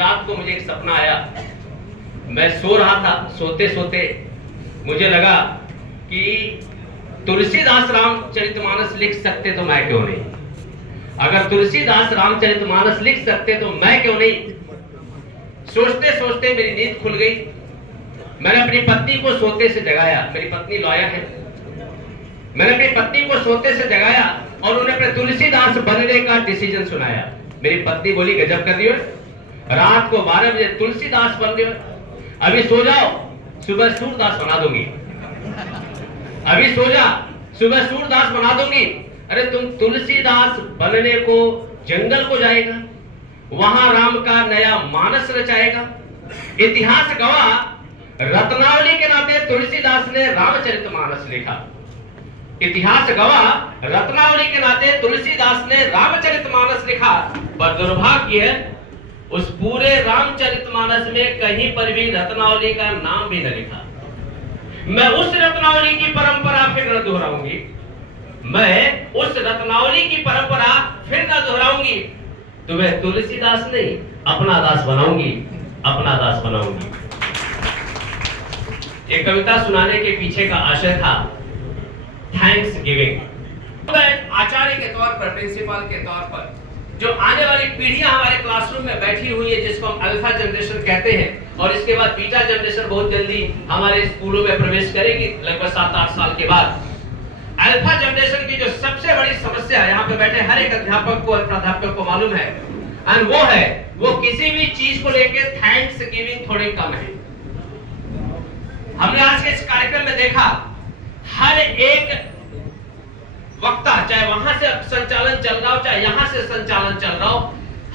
रात को मुझे एक सपना आया। मैं सो रहा था, सोते सोते मुझे लगा कि तुलसीदास रामचरितमानस लिख सकते तो मैं क्यों नहीं। अगर तुलसीदास रामचरितमानस लिख सकते तो मैं क्यों नहीं। सोचते सोचते मेरी नींद खुल गई। मैंने अपनी पत्नी को सोते से जगाया। मेरी पत्नी लॉयर है। मैंने अपनी पत्नी को सोते से जगाया और उन्हें अपने तुलसीदास बनने का डिसीजन सुनाया। मेरी पत्नी बोली गजब कर रही हो, रात को 12 बजे तुलसीदास बन रहे हो, अभी सो जाओ, सुबह सूरदास बना दूंगी। अभी सो जा, सुबह सूरदास बना दूंगी। अरे तुम तुलसीदास बनने को जंगल को जाएगा, वहां राम का नया मानस रचाएगा। इतिहास गवाह रत्नावली के नाते तुलसीदास ने रामचरितमानस लिखा। इतिहास गवाह रत्नावली के नाते तुलसीदास ने रामचरितमानस लिखा। पर दुर्भाग्य है उस पूरे रामचरितमानस में कहीं पर भी रत्नावली का नाम भी न लिखा। मैं उस रत्नावली की परंपरा फिर न दोहराऊंगी। मैं उस रत्नावली की परंपरा फिर न दोहराऊंगी। तुम्हें तुलसीदास नहीं अपना दास बनाऊंगी, अपना दास बनाऊंगी। एक कविता सुनाने के पीछे का आशय था थैंक्स गिविंग। आचार्य के तौर पर, प्रिंसिपल के तौर पर जो आने वाली पीढ़ियां हमारे क्लासरूम में बैठी हुई है, जिसको हम अल्फा जनरेशन कहते हैं, और इसके बाद बीटा जनरेशन बहुत जल्दी हमारे स्कूलों में प्रवेश करेगी, लगभग 7-8 साल के बाद। अल्फा जनरेशन की जो सबसे बड़ी समस्या यहाँ पे बैठे हर एक अध्यापक को, प्राध्यापक को मालूम है, और वो है वो किसी भी चीज को लेके थैंक्स गिविंग थोड़े कम है। हमने आज के इस कार्यक्रम में देखा हर एक वक्ता, चाहे वहां से संचालन चल रहा हो चाहे यहां से संचालन चल रहा हो,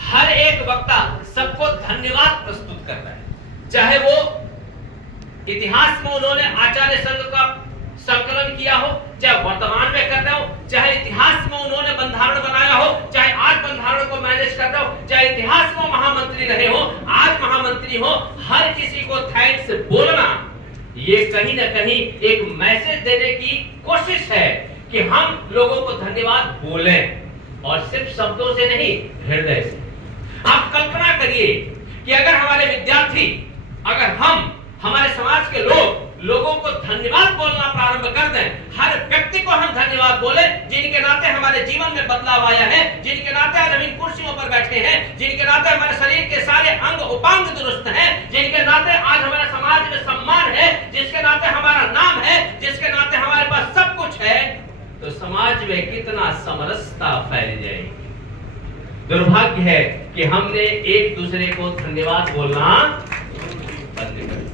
हर एक वक्ता सबको धन्यवाद प्रस्तुत कर रहा है। चाहे वो इतिहास में उन्होंने आचार्य संघ का संकलन किया हो, चाहे वर्तमान में कर रहे हो, चाहे इतिहास में उन्होंने बंधारण बनाया हो, चाहे आज बंधारण को मैनेज कर रहे हो, चाहे इतिहास में महामंत्री रहे हो, आज महामंत्री हो, हर किसी को थैंक्स बोलना ये कहीं ना कहीं एक मैसेज देने की कोशिश है कि हम लोगों को धन्यवाद बोलें, और सिर्फ शब्दों से नहीं, हृदय से। आप कल्पना करिए कि अगर हमारे विद्यार्थी, अगर हम, हमारे समाज के लोगों को धन्यवाद बोलना प्रारंभ कर दें, हर व्यक्ति को हम धन्यवाद बोले जिनके नाते हमारे जीवन में बदलाव आया है, जिनके नाते आज हम इन कुर्सियों पर बैठे हैं, जिनके नाते हमारे शरीर के सारे अंग उपांग दुरुस्त हैं, जिनके नाते आज हमारे समाज में सम्मान है, जिसके नाते हमारा नाम है, जिसके नाते हमारे पास सब कुछ है, तो समाज में कितना समरसता फैल जाएगी। दुर्भाग्य है कि हमने एक दूसरे को धन्यवाद बोलना बंद कर दिया,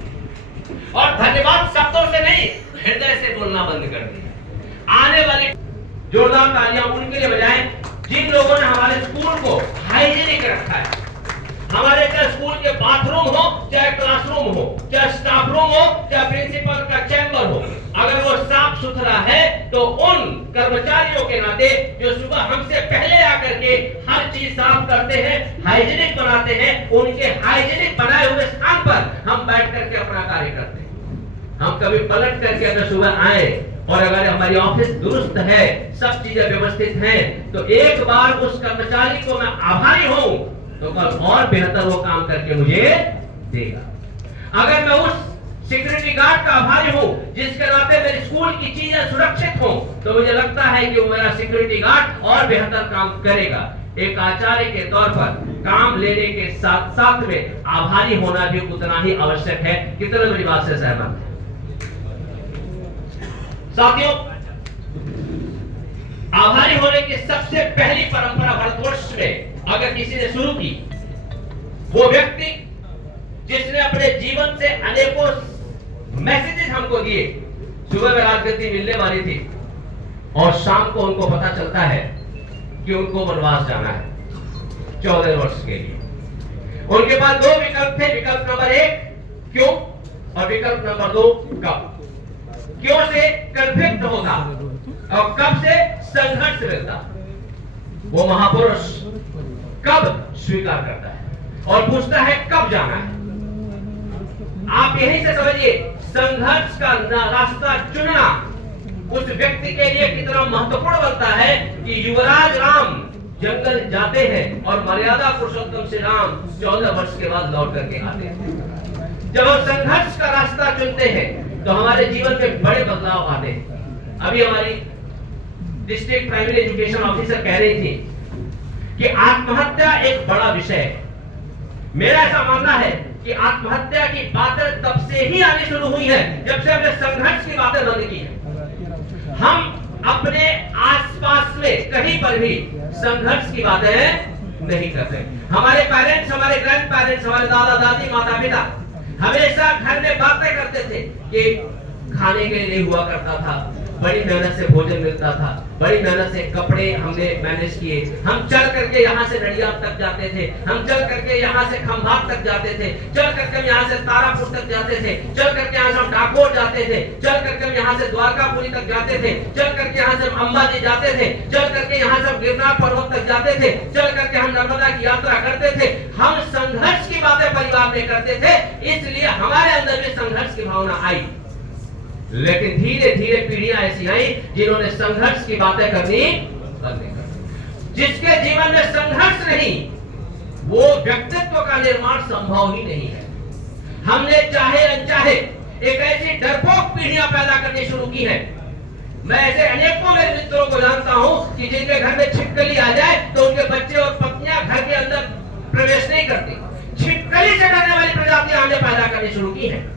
और धन्यवाद शब्दों से नहीं, हृदय से बोलना बंद कर दिया। आने वाली जोरदार तालियां उनके लिए बजाएं जिन लोगों ने हमारे स्कूल को हाइजीनिक रखा है। हमारे चाहे स्कूल के बाथरूम हो, चाहे क्लासरूम हो, चाहे स्टाफ रूम हो, चाहे प्रिंसिपल का चैम्बर हो, अगर वो साफ सुथरा है तो उन कर्मचारियों के नाते जो सुबह हमसे पहले आकर के हर चीज साफ करते हैं, हाइजीनिक बनाते हैं, उनके हाइजीनिक बनाए हुए स्थान पर हम बैठ करके अपना कार्य करते हैं। हम कभी पलट करके अगर सुबह आए और अगर हमारी ऑफिस दुरुस्त है, सब चीजें व्यवस्थित हैं, तो एक बार उस कर्मचारी को मैं आभारी हूं तो कल और बेहतर वो काम करके मुझे देगा। अगर मैं उस सिक्योरिटी गार्ड का आभारी हूं जिसके नाते मेरे स्कूल की चीजें सुरक्षित हो, तो मुझे लगता है कि वो मेरा सिक्योरिटी गार्ड और बेहतर काम करेगा। एक आचार्य के तौर पर काम लेने के साथ साथ में आभारी होना भी उतना ही आवश्यक है। कितने मेरी बात से सहमत है? साथियों, आभारी होने की सबसे पहली परंपरा भारतवर्ष में अगर किसी ने शुरू की, वो व्यक्ति जिसने अपने जीवन से अनेकों मैसेजेस हमको दिए। सुबह में राजगद्दी मिलने वाली थी और शाम को उनको पता चलता है कि उनको वनवास जाना है 14 वर्ष के लिए। उनके पास दो विकल्प थे, विकल्प नंबर 1 क्यों और विकल्प नंबर 2 कब। क्यों से कन्फ्लिक्ट होता और कब से संघर्ष मिलता। वो महापुरुष कब स्वीकार करता है और पूछता है कब जाना है। आप यहीं से समझिए संघर्ष का रास्ता चुनना उस व्यक्ति के लिए कितना महत्वपूर्ण बनता है कि युवराज राम जंगल जाते हैं और मर्यादा पुरुषोत्तम श्री राम 14 वर्ष के बाद लौट करके आते हैं। जब हम संघर्ष का रास्ता चुनते हैं तो हमारे जीवन में बड़े बदलाव आते हैं। अभी हमारी डिस्ट्रिक्ट प्राइमरी एजुकेशन ऑफिसर कह रही थी कि आत्महत्या एक बड़ा विषय है। मेरा ऐसा मानना है कि आत्महत्या की बातें तब से ही आनी शुरू हुई है जब से हमने संघर्ष की बातें बंद की है। हम अपने आसपास में कहीं पर भी संघर्ष की बातें नहीं करते। हमारे पेरेंट्स, हमारे ग्रैंड पेरेंट्स, हमारे दादा दादी, माता पिता हमेशा घर में बातें करते थे कि खाने के लिए नहीं हुआ करता था, बड़ी मेहनत से भोजन मिलता था, बड़ी मेहनत से कपड़े हमने मैनेज किए, हम चल करके यहाँ से नडियाद तक जाते थे, हम चल करके यहाँ से खंभात तक जाते थे, चल करके हम यहाँ से तारापुर तक जाते थे, चल करके यहाँ से हम डाकोर जाते थे, चल करके हम यहाँ से द्वारकापुरी तक जाते थे, चल करके यहाँ से हम अंबाजी जाते थे, चल करके यहाँ से हम गिरनार पर्वत तक जाते थे, चल करके हम नर्मदा की यात्रा करते थे। हम संघर्ष की बातें परिवार में करते थे, इसलिए हमारे अंदर भी संघर्ष की भावना आई। लेकिन धीरे धीरे पीढ़ियां ऐसी आई जिन्होंने संघर्ष की बातें करनी बंद कर दी। जिसके जीवन में संघर्ष नहीं, वो व्यक्तित्व का निर्माण संभव ही नहीं है। हमने चाहे अनचाहे एक ऐसी डरपोक पीढ़ियां पैदा करनी शुरू की है। मैं ऐसे अनेकों मेरे मित्रों को जानता हूं कि जिनके घर में छिपकली आ जाए तो उनके बच्चे और पत्नियां घर के अंदर प्रवेश नहीं करती। छिपकली से डरने वाली प्रजातियां हमने पैदा करनी शुरू की है।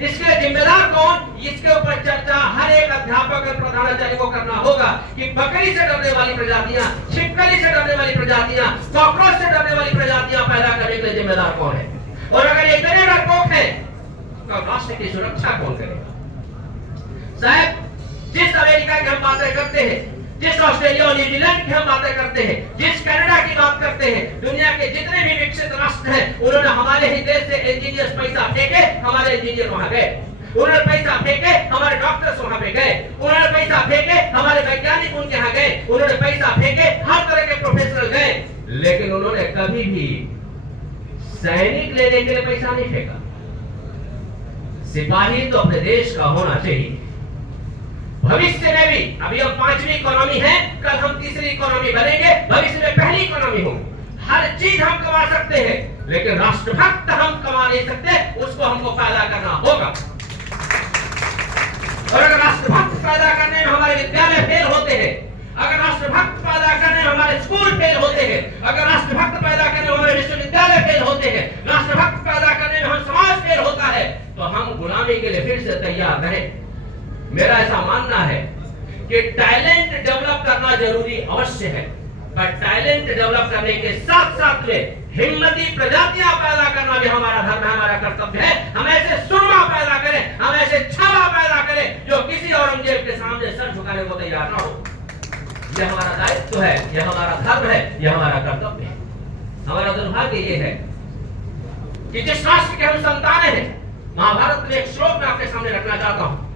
इसके जिम्मेदार कौन? इसके ऊपर चर्चा हर एक अध्यापक और प्रधानाचार्य को करना होगा कि बकरी से डरने वाली प्रजातियां, छिपकली से डरने वाली प्रजातियां, कॉकरोच से डरने वाली प्रजातियां पैदा करने के लिए जिम्मेदार कौन है? और अगर ये इतने डरपोक है तो राष्ट्र की सुरक्षा कौन करेगा? साहब, जिस अमेरिका की हम बातें करते हैं, जिस ऑस्ट्रेलिया और न्यूजीलैंड की हम बातें करते हैं, जिस कनाडा की बात करते हैं, दुनिया के जितने भी विकसित राष्ट्र हैं, उन्होंने हमारे ही देश से इंजीनियर्स पैसा फेंके, हमारे इंजीनियर वहां गए। उन्होंने पैसा फेंके, हमारे डॉक्टर्स वहां पे गए। उन्होंने पैसा फेंके, हमारे वैज्ञानिक उनके यहाँ गए। उन्होंने पैसा फेंके, हर तरह के प्रोफेशनल गए। लेकिन उन्होंने कभी भी सैनिक लेने के लिए पैसा नहीं फेंका। सिपाही तो अपने देश का होना चाहिए। भविष्य में भी, अभी हम 5वीं इकोनॉमी है, कल हम 3री इकोनॉमी बनेंगे, भविष्य में पहली इकोनॉमी होगी। हर चीज हम कमा सकते हैं, लेकिन राष्ट्रभक्त हम कमा नहीं सकते, उसको हमको पैदा करना होगा। और अगर राष्ट्रभक्त पैदा करने में हमारे विद्यालय फेल होते हैं, अगर राष्ट्रभक्त पैदा करने में हमारे स्कूल फेल होते हैं, अगर राष्ट्रभक्त पैदा करने में हमारे विश्वविद्यालय फेल होते हैं, राष्ट्रभक्त पैदा करने में हम समाज फेल होता है, तो हम गुलामी के लिए फिर से तैयार रहें। मेरा ऐसा मानना है कि टैलेंट डेवलप करना जरूरी अवश्य है, पर टैलेंट डेवलप करने के साथ साथ में हिम्मती प्रजातियां पैदा करना भी हमारा धर्म है, हमारा कर्तव्य है। हम ऐसे सुरमा पैदा करें, हम ऐसे छावा पैदा करें जो किसी औरंगजेब के सामने सर झुकाने को तैयार ना हो। यह हमारा दायित्व है, यह हमारा धर्म है, यह हमारा कर्तव्य है। हमारा दुर्भाग्य यह है कि जिस राष्ट्र के हम संतान हैं, महाभारत में एक श्लोक मैं आपके सामने रखना चाहता हूं।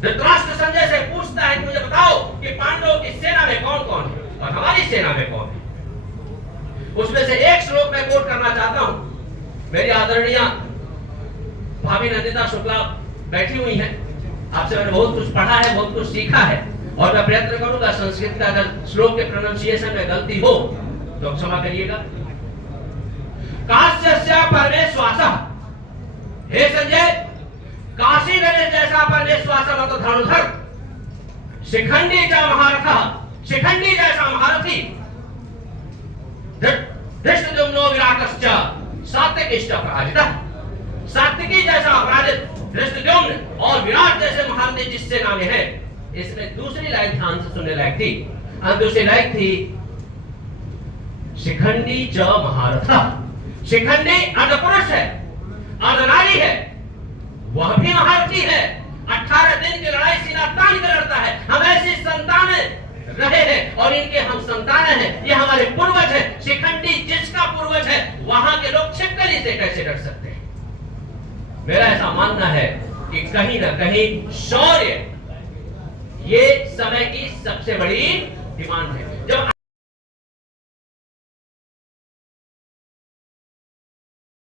धृतराष्ट्र संजय से पूछता है कि मुझे बताओ कि पांडवों की सेना में कौन कौन है और हमारी सेना में कौन है। उसमें से एक श्लोक मैं कोट करना चाहता हूं। मेरी आदरणीय भाभी नंदिता शुक्ला बैठी हुई हैं। आपसे मैंने बहुत कुछ पढ़ा है, बहुत कुछ सीखा है, और मैं प्रयत्न करूंगा संस्कृत का अगर श्लोक के प्रोनाउंसिएशन में गलती हो तो क्षमा करिएगा। काश्यस्य परमेश्वासः, हे संजय, काशी नरेश जैसा परमेश्वास मत धनुधर, शिखंडी च महारथः, शिखंडी जैसा महारथी, धृष्टद्युम्नो विराटश्च, सात्विकीश्च पराजितः, सात्विकी जैसा अपराजित धृष्टद्युम्न और विराट जैसे महारथी जिस सेना में है। इसमें दूसरी लाइन ध्यान से सुनने लायक थी। दूसरी लाइन थी शिखंडी च महारथः। शिखंडी अर्धपुरुष है, अर्धनारी है, वह भी महारथी है। 18 दिन की लड़ाई सीना तान कर लड़ता है। हम ऐसी संतान रहे हैं और इनके हम संतान हैं, ये हमारे पूर्वज हैं। शिखंडी जिसका पूर्वज है, वहां के लोग छिपकली से कैसे डर सकते हैं? मेरा ऐसा मानना है कि कहीं ना कहीं शौर्य ये समय की सबसे बड़ी डिमांड है। जब